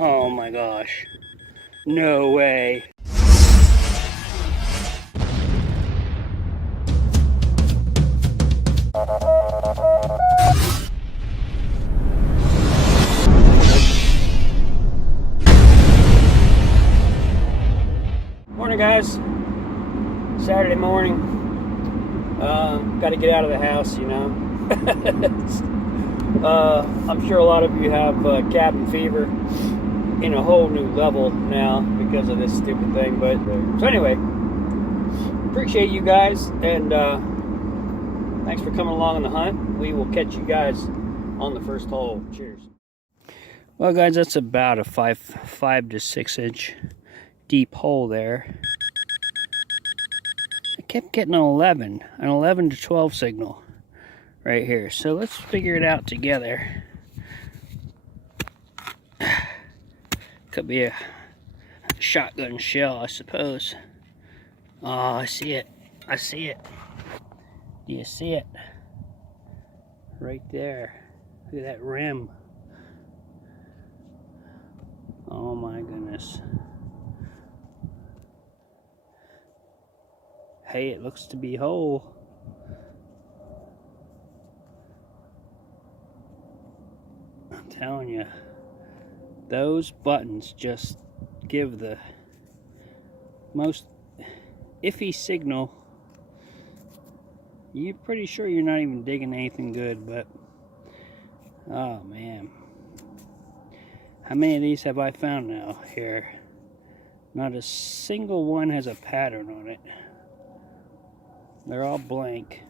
Oh my gosh. No way. Morning, guys. Saturday morning. Got to get out of the house, you know. I'm sure a lot of you have cabin fever in a whole new level now because of this stupid thing. But so anyway, appreciate you guys, and thanks for coming along on the hunt. We will catch you guys on the first hole. Cheers. Well, guys, that's about a 5 to 6 inch deep hole there. I kept getting an 11 to 12 signal right here. So let's figure it out together. Could be a shotgun shell, I suppose. Oh, I see it. I see it. Do you see it? Right there. Look at that rim. Oh my goodness. Hey, it looks to be whole. I'm telling you, those buttons just give the most iffy signal. You're pretty sure you're not even digging anything good, but oh man. How many of these have I found now here? Not a single one has a pattern on it. They're all blank.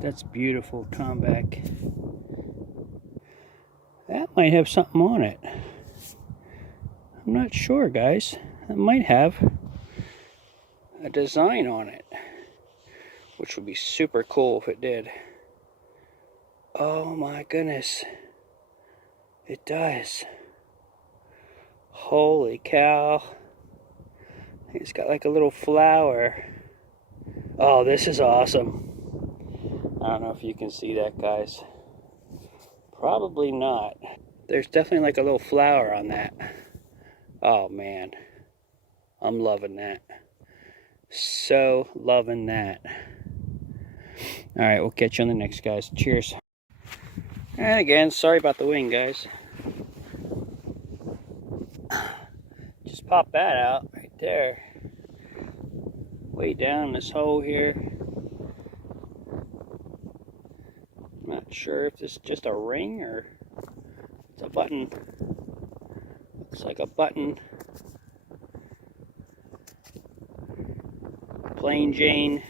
That's beautiful, comeback. That might have something on it. I'm not sure, guys. That might have a design on it, which would be super cool if it did. Oh my goodness. It does. Holy cow. It's got like a little flower. Oh, this is awesome. I don't know if you can see that, guys. Probably not. There's definitely like a little flower on that. Oh man. I'm loving that. So loving that. Alright, we'll catch you on the next, guys. Cheers. And again, sorry about the wind, guys. Just pop that out right there. Way down this hole here. I'm not sure if this is just a ring or it's a button. Looks like a button. Plain Jane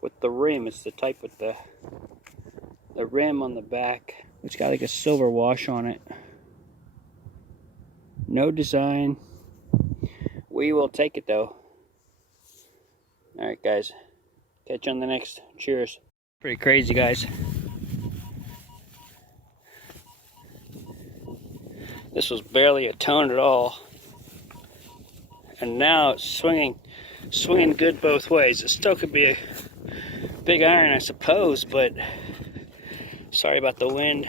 with the rim. It's the type with the rim on the back. It's got like a silver wash on it. No design. We will take it though. Alright, guys. Catch you on the next. Cheers. Pretty crazy, guys. This was barely a tone at all. And now it's swinging good both ways. It still could be a big iron, I suppose, but sorry about the wind.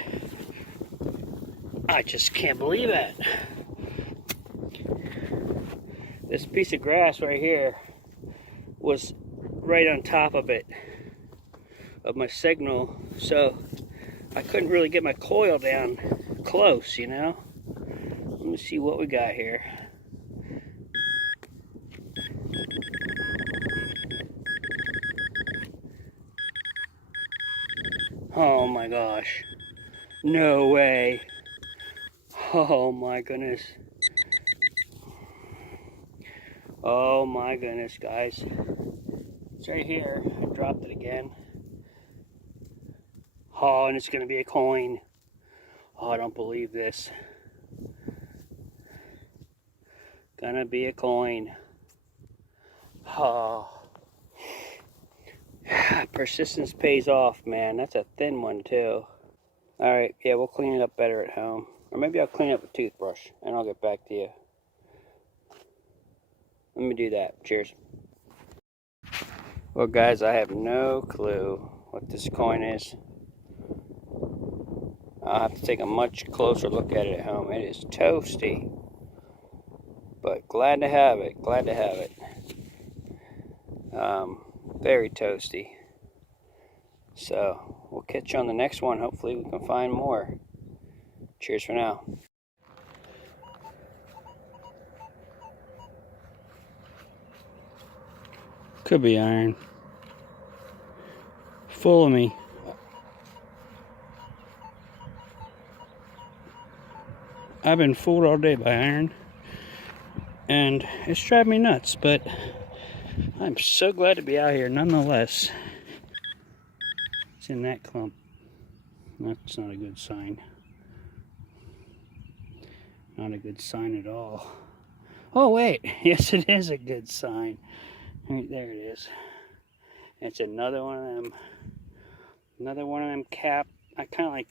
I just can't believe that. This piece of grass right here was right on top of it, of my signal, so I couldn't really get my coil down close, you know. Let me see what we got here. Oh my gosh. No way. Oh my goodness. Oh my goodness, guys. It's right here. I dropped it again. Oh, and it's going to be a coin. Oh, I don't believe this. Gonna be a coin. Oh. Persistence pays off, man. That's a thin one, too. Alright, yeah, we'll clean it up better at home. Or maybe I'll clean it up with a toothbrush, and I'll get back to you. Let me do that. Cheers. Well, guys, I have no clue what this coin is. I'll have to take a much closer look at it at home. It is toasty, but glad to have it. Glad to have it. Very toasty. So we'll catch you on the next one. Hopefully we can find more. Cheers for now. Could be iron. Fool me. I've been fooled all day by iron, and it's driving me nuts, but I'm so glad to be out here nonetheless. It's in that clump. That's not a good sign. Not a good sign at all. Oh wait, yes it is a good sign. Right, there it is. It's another one of them. Another one of them cap. I kind of like.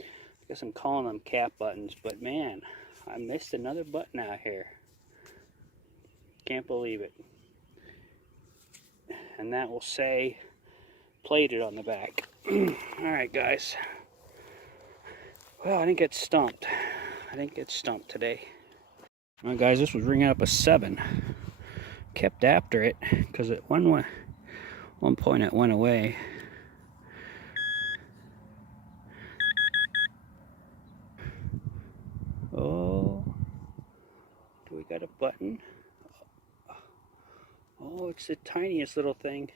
I guess I'm calling them cap buttons, but man, I missed another button out here. Can't believe it. And that will say plated on the back. Alright guys. Well, I didn't get stumped. I didn't get stumped today. Well guys, this was ringing up a 7. Kept after it because at one point it went away. Oh, do we got a button? Oh, it's the tiniest little thing.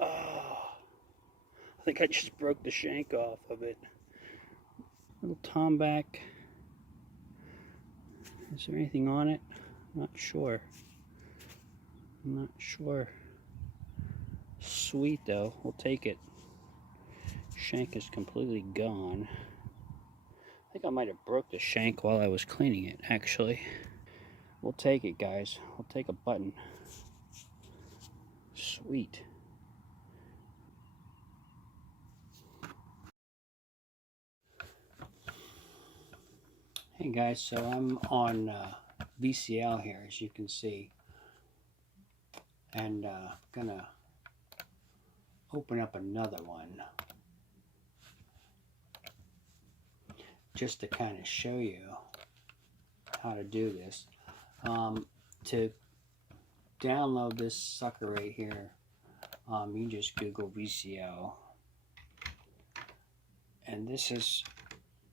Oh, I think I just broke the shank off of it. Little tomback. Is there anything on it? Not sure. I'm not sure. Sweet though, we'll take it. Shank is completely gone. I think I might have broke the shank while I was cleaning it, actually. We'll take it, guys. We'll take a button. Sweet. Hey guys, so I'm on VCL here, as you can see, and gonna open up another one just to kind of show you how to do this. To download this sucker right here, you just Google VCL, and this is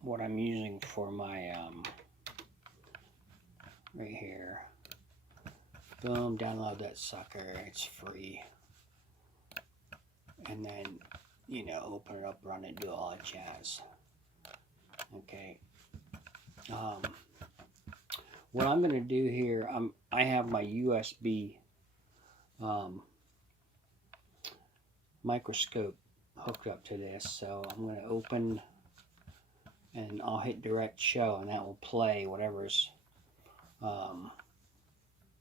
what I'm using for my right here. Boom, download that sucker. It's free. And then, you know, open it up, run it, do all that jazz. Okay. What I'm going to do here, I have my USB microscope hooked up to this, so I'm going to open and I'll hit direct show, and that will play whatever's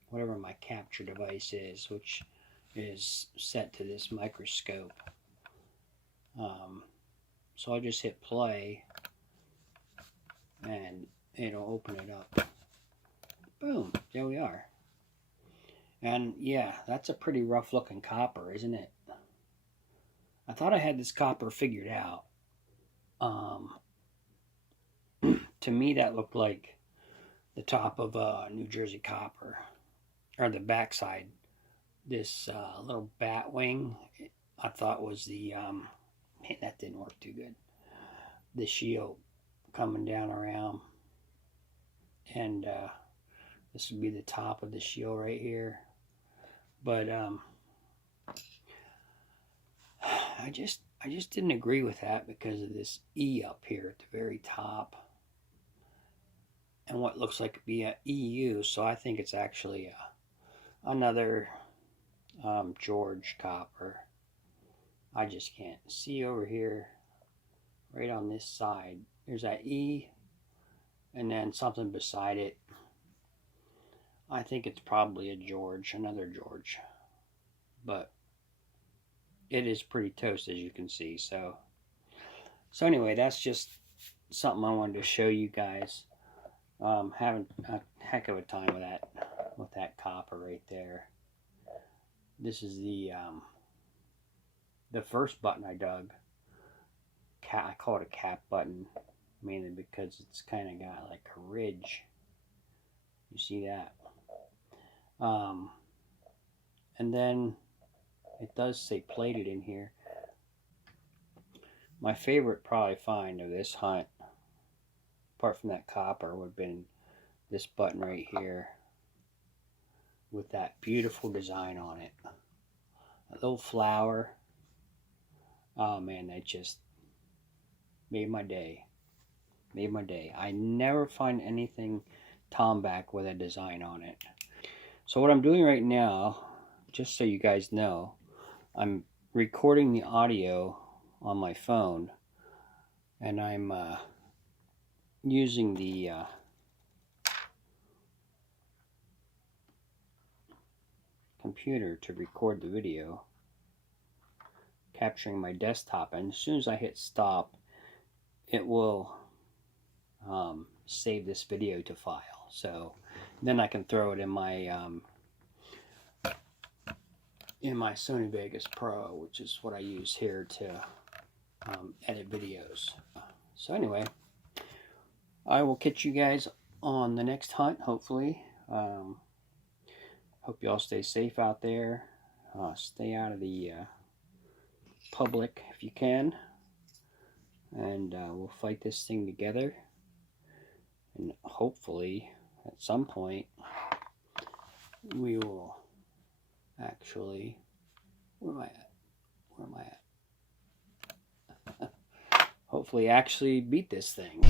whatever my capture device is, which is set to this microscope. So I'll just hit play and it'll open it up. Boom, there we are. And yeah, that's a pretty rough looking copper, isn't it? I thought I had this copper figured out. To me that looked like the top of a New Jersey copper, or the backside. This little bat wing I thought was the man, that didn't work too good. The shield coming down around, and this would be the top of the shield right here. But I just didn't agree with that because of this E up here at the very top, and what looks like to be a EU. So I think it's actually another George copper. I just can't see over here. Right on this side, there's that E, and then something beside it. I think it's probably a George, another George, but it is pretty toast, as you can see. So anyway, that's just something I wanted to show you guys. Having a heck of a time with that copper right there. This is the first button I dug. cap. I call it a cap button, mainly because it's kind of got like a ridge. You see that? And then it does say plated in here. My favorite probably find of this hunt, apart from that copper, would have been this button right here with that beautiful design on it. A little flower. Oh man, that just made my day. Made my day. I never find anything Tomback with a design on it. So what I'm doing right now, just so you guys know, I'm recording the audio on my phone, and I'm using the computer to record the video, capturing my desktop, and as soon as I hit stop, it will save this video to file. So then I can throw it in my Sony Vegas Pro, which is what I use here to edit videos. So anyway, I will catch you guys on the next hunt, hopefully. Hope you all stay safe out there. Stay out of the public if you can. And we'll fight this thing together. And hopefully, at some point, we will actually... Where am I at? Where am I at? Hopefully actually beat this thing.